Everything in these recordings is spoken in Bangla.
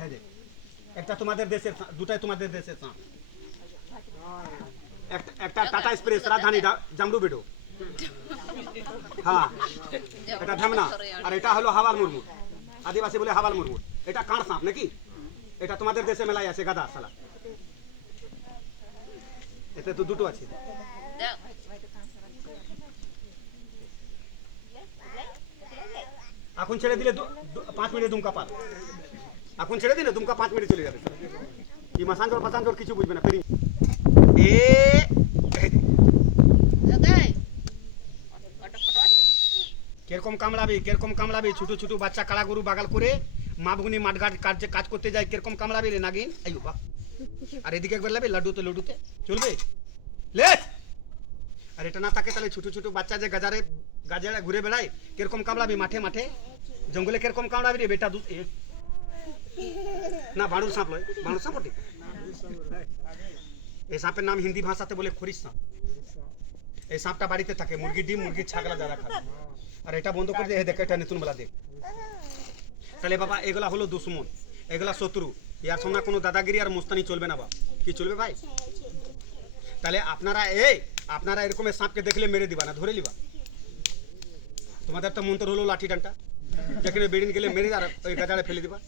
হ্যাঁ দেখ, একটা তোমাদের দেশের, দুটাই তোমাদের দেশের সাপ। একটা টাটা এক্সপ্রেস রাজধানী জামরু বেডো, হ্যাঁ এটা ঢামনা, আর এটা হলো হাওয়াল মুরমুর, আদিবাসী বলে হাওয়াল মুরমুর। এটা কাঁড় সাপ নাকি? এটা তোমাদের দেশে মেলায় আছে গাদা সালা। এতে তো দুটো আছে। এখন ছেড়ে দিলে 5 মিনিট দুমকা পার, এখন ছেড়ে দিলে দুমকা 5 মিনিট চলে যাবে। কি মাসাঞ্জর ফাসাঞ্জর কিছু বুঝবে না। ফেরি এ কিরকম কামড়াবি, কিরকম কামড়াবি। ছোট ছোট বাচ্চা কাড়া গরু বাগাল করে মা ভুগনি মাঠঘাট কাজ করতে যায়, কিরকম কামড়াবি রে নাগিন। আইয়ো বাহ, আর এদিকে একবার লাবি লাড্ডুতে লডুতে চলবে লে। আর এটা না থাকে তাহলে ছোট ছোট বাচ্চা যে গাজারে ঘুরে বেড়ায়, কিরকম কামড়াবি মাঠে মাঠে জঙ্গলে, কিরকম কামড়াবি রে বেটা। দুধ না বাড়ুর সাপ লয়, বাড়ুর সাপ ওটি। এই সাপের নাম হিন্দি ভাষাতে বলে খরিস সাপ। এই সাপটা বাড়িতে থাকে, মুরগির ডিম মুরগির ছাগলা যারা খায়। আর এটা বন্ধ করে দিয়ে দেখ, এটা নতুন বেলা দেখ। তাহলে বাবা এগুলা হলো দুশ্মন, এগুলা শত্রু। ইয়ার সঙ্গে কোনো দাদাগিরি আর মুস্তানি চলবে না। বাবা কি চলবে ভাই? তাহলে আপনারা এরকম সাপকে দেখলে মেরে দিবা না, ধরে নিবা। তোমাদের তো মন্ত্র হলো লাঠি ডান্টা, যেখানে বেরিন গেলে মেরে আর ওই গাজারে ফেলে দিবা।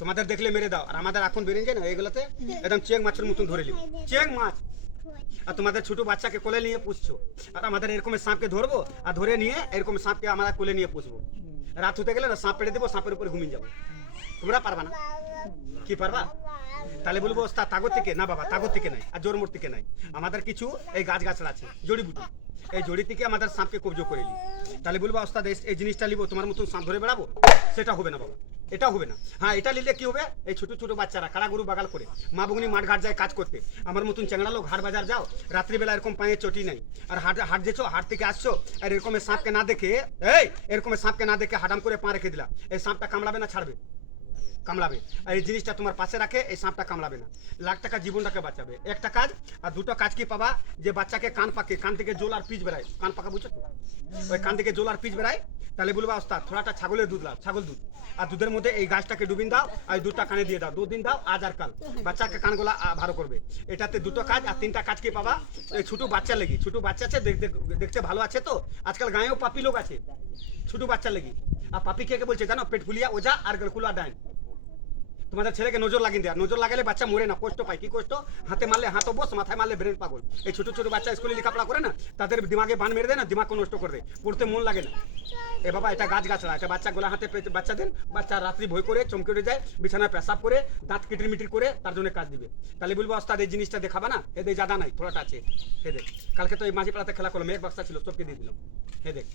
তোমাদের দেখলে মেরে দাও, আর আমাদের এখন বেরিন যায় না এগুলোতে একদম চেং মাছের মতন ধরে নিব, চেং মাছ। আর তোমাদের ছোট বাচ্চাকে কোলে নিয়ে পুষছো, আর আমাদের এরকম সাপকে ধরবো, আর ধরে নিয়ে এরকম সাপকে আমরা কোলে নিয়ে পুষবো। রাত হতে গেলে না সাপ পেড়ে দেবো, সাপের উপরে ঘুমিয়ে যাবো। তোমরা পারবা না? কি পারবা? তাহলে বলবো ওস্তাদ তাগত থেকে না। বাবা তাগত থেকে নাই, আর জোর মোড় থেকে নাই। আমাদের কিছু এই গাছগাছড়া আছে, জড়িবুটি, এই জড়ি থেকে আমাদের সাপকে কবজ করে নি। তাহলে বলবো ওস্তাদ এই জিনিসটা নিবো, তোমার মতন সাপ ধরে বেড়াবো, সেটা হবে না বাবা, এটা হবে না। হ্যাঁ এটা নিলে কি হবে, এই ছোট ছোট বাচ্চারা কাড়া গরু বাগাল করে মা বগুনি মাঠ ঘাট যায় কাজ করতে। আমার মতন চ্যাংড়া লোক হাট বাজার যাও, রাত্রিবেলা এরকম পায়ে চটি নাই, আর হাট যেছো, হাট থেকে আসছো, আর এরকম সাপকে না দেখে, এরকম সাপকে না দেখে হাডাম করে পা রেখে দিলা, এই সাপটা কামড়াবে না ছাড়বে? কামড়াবে। আর এই জিনিসটা তোমার পাশে রাখে, এই সাপটা কামড়াবে না, লাখ টাকা জীবনটাকে বাঁচাবে। একটা কাজ, আর দুটো কাজ কি পাবা, যে বাচ্চাকে কান পাকে, কান থেকে জোল আর পিচ বেড়ায়, কান পাকা বুঝছো তো, ওই কান থেকে জোল আর পিচ বেড়ায়। তাহলে বলবা ওস্তাদ থোড়াটা ছাগলের দুধ লাও, ছাগল দুধ, আর দুধের মধ্যে এই গাছটাকে ডুবিন দাও, আর দুধটা কানে দিয়ে দাও, 2 দিন দাও, আজ আর কাল, বাচ্চাকে কানগুলা ভালো করবে। এটাতে দুটো কাজ। আর 3টা কাজ কি পাবা, এই ছোট বাচ্চা লেগে, ছোট বাচ্চা আছে দেখতে ভালো আছে তো, আজকাল গাঁয়েও পাপি লোক আছে ছোট বাচ্চা লেগে। আর পাপি কে বলছে জানো, পেট ফুলিয়া ওজা আর গলকুলা ডাইন। তোমাদের ছেলেকে নজর লাগিয়ে দেয়, নজর লাগালে বাচ্চা মরে না, কষ্ট পায়। কি কষ্ট? হাতে মারলে হাত বস, মাথায় মারলে ব্রেন পাগল। এই ছোট ছোট বাচ্চা স্কুলে লেখাপড়া করে না, তাদের দিমাগে বান মেরে দেয় না, দিমাগকে নষ্ট করে দেয়, পড়তে মন লাগে না। এ বাবা এটা গাছগাছড়া, এটা বাচ্চা গোলা হাতে বাচ্চা দেন, বাচ্চা রাত্রি ভয় করে চমকে উঠে যায়, বিছানায় পেশাব করে দাঁত কিটির মিটির করে তার জন্য কাজ দিবে। তাহলে বলবো ওস্তাদ এই জিনিসটা দেখাবা না? এদের জাদা নাই, থোড়াটা আছে। হে দেখ, কালকে তো এই মাঝি পাড়াতে খেলা করলাম, এক বাক্সা ছিল, সবকে দিয়ে দিলাম। হে দেখ,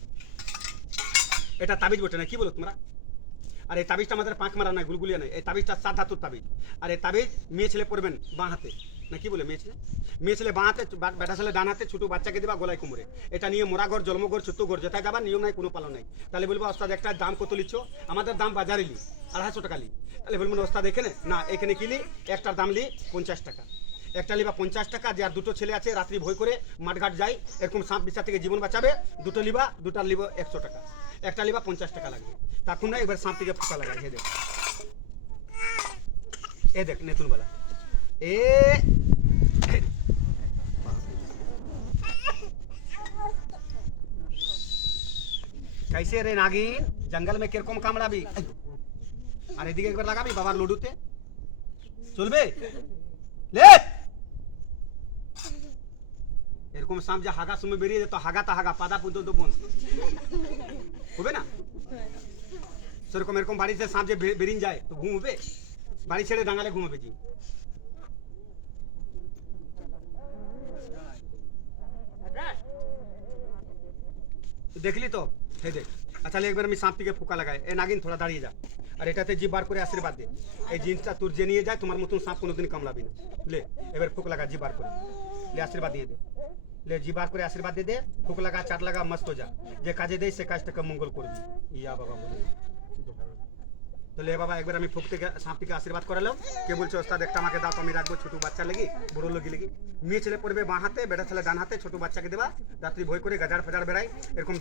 এটা তাবিজ বটে না, কি বলো তোমরা? আর এই তাবিজটা আমাদের পাঁক মারা নাই, গুলগুলিয়া নাই, এই তাবিজটা 7 ধাতুর তাবিজ। আর এই তাবিজ মেয়ে ছেলে পড়বেন বাঁ হাতে, না কি বলে মেয়ে ছেলে বাঁ হাতে, বেটা ছেলে ডান হাতে, ছোট বাচ্চাকে দেবা গলায় কোমরে। এটা নিয়ে মোরাগড় জন্মগড় ছোট্টগড় যেটাই যাবার নিয়ম নাই, কোনো পালন নাই। তাহলে বলবো ওস্তাদ একটা দাম কত লিচ্ছ? আমাদের দাম বাজারে লি 250 টাকা লি। তাহলে বলবেন ওস্তাদ এখানে না, এখানে কিলি একটার দাম লি 50 টাকা, একটা লিবা 50 টাকা। যে আর দুটো ছেলে আছে রাত্রি ভয় করে মাঠঘাট যায়, এরকম সাপ বিছা থেকে জীবন বাঁচাবে, দুটো লিবা, দুটার লিব 100 টাকা, একটা লিবা 50 টাকা লাগবে। তখন না এবার সাপ থেকে ফোঁকা লাগায়। হে দেখ, এ দেখ নতুন বেলা कैसे रे नागिन, जंगल में किरकम कामड़ाबी। আর এদিকে একবার লাগাবি বাবার লডুতে, চলবে লে। এরকম সাপ যে হাগা সময় বেরিয়ে যেত, হাগাতা হাগা পাদা পর্যন্ত বন্ধ হবে না। সেরকম এরকম বাড়িতে সাপ যে বেরিয়ে যায় তো ঘুম হবে, বাড়ি ছেড়ে ডাঙালে ঘুমাবে জি। দেখলি তো, হে দেখ। আচ্ছা একবার আমি সাপটিকে ফোকা লাগাই। এ নাগিন থোড়া দাঁড়িয়ে যা, আর এটাতে জিভ বার করে আশীর্বাদ দে। এই জিনিসটা তোর যে নিয়ে যায়, তোমার মতন সাপ কোনোদিন কামড়াবি না। লে এবার ফোক লাগা, জিভ বার করে লে, আশীর্বাদ দিয়ে দে। লে জিভ বার করে আশীর্বাদ দিয়ে দে, ফোক লাগা, চাট লাগা, মস্ত হয়ে যা। যে কাজে দেয় সে কাজটাকে মঙ্গল করবি। ইয়া বাবা বলে তো লে বাবা একবার আমি ফোক থেকে সাপটিকে আশীর্বাদ করালাম। কে বলছে ওস্তাদ একটা আমাকে দাও, তো আমি রাখবো ছোট বাচ্চা লেগে, বুড়ো লোক লেগে। মেয়ে ছেলে পড়বে বাঁ হাতে, বেটা ছেলে ডান হাতে, ছোট বাচ্চাকে দেবা, রাত্রি ভয় করে গাজার ফাজার বেড়ায় এরকম।